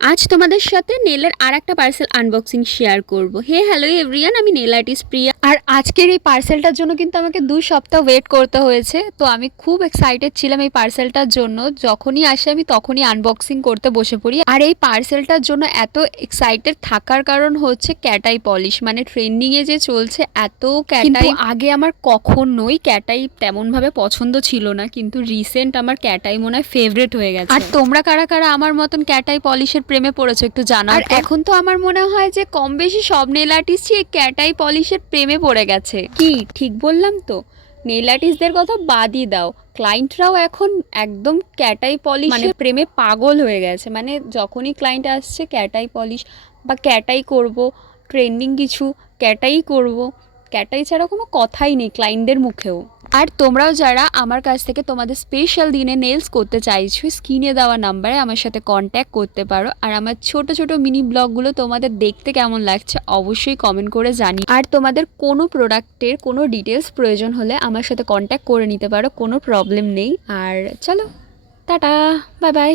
আজ তোমাদের সাথে নেলের আর একটা পার্সেল আনবক্সিং শেয়ার করব। হে হ্যালো এভরিওয়ান, আমি নেল আর্টিস্ট প্রিয়া। আর আজকের এই পার্সেলটার জন্য কিন্তু আমাকে 2 সপ্তাহ ওয়েট করতে হয়েছে। তো আমি খুব এক্সাইটেড ছিলাম এই পার্সেলটার জন্য। যখনই আসে আমি তখনই আনবক্সিং করতে বসে পড়ি। আর এই পার্সেলটার জন্য এত এক্সাইটেড থাকার কারণ হচ্ছে ক্যাটাই পলিশ, মানে ট্রেন্ডিংয়ে যে চলছে এত ক্যাটাই। আগে আমার কখনোই ক্যাটাই তেমনভাবে পছন্দ ছিল না, কিন্তু রিসেন্ট আমার ক্যাটাই মনে হয় ফেভারিট হয়ে গেছে। আর তোমরা কারা কারা আমার মতন ক্যাটাই পলিশের প্রেমে পড়েছো একটু জানাও। আর এখন তো আমার মনে হয় যে কম বেশি সব নেল আর্টিস্টই এই ক্যাটাই পলিশের প্রেমে পড়ে গেছে। কি ঠিক বললাম তো? নেল আর্টিস্টদের কথা বাদই দাও, ক্লায়েন্টরাও এখন একদম ক্যাটাই পলিশ মানে প্রেমে পাগল হয়ে গেছে। মানে যখনই ক্লায়েন্ট আসছে ক্যাটাই পলিশ বা ক্যাটাই করব, ট্রেন্ডিং কিছু ক্যাটাই করব, ক্যাটাই ছাড়া কোনো কথাই নেই ক্লায়েন্টদের মুখেও। আর তোমরাও যারা আমার কাছ থেকে তোমাদের স্পেশাল দিনে নেলস করতে চাইছো, স্ক্রিনে দেওয়া নাম্বারে আমার সাথে কন্ট্যাক্ট করতে পারো। আর আমার ছোট ছোট মিনি ব্লগগুলো তোমাদের দেখতে কেমন লাগছে অবশ্যই কমেন্ট করে জানি। আর তোমাদের কোনো প্রোডাক্টের কোনো ডিটেলস প্রয়োজন হলে আমার সাথে কন্ট্যাক্ট করে নিতে পারো, কোনো প্রবলেম নেই। আর চলো, টাটা, বাই বাই।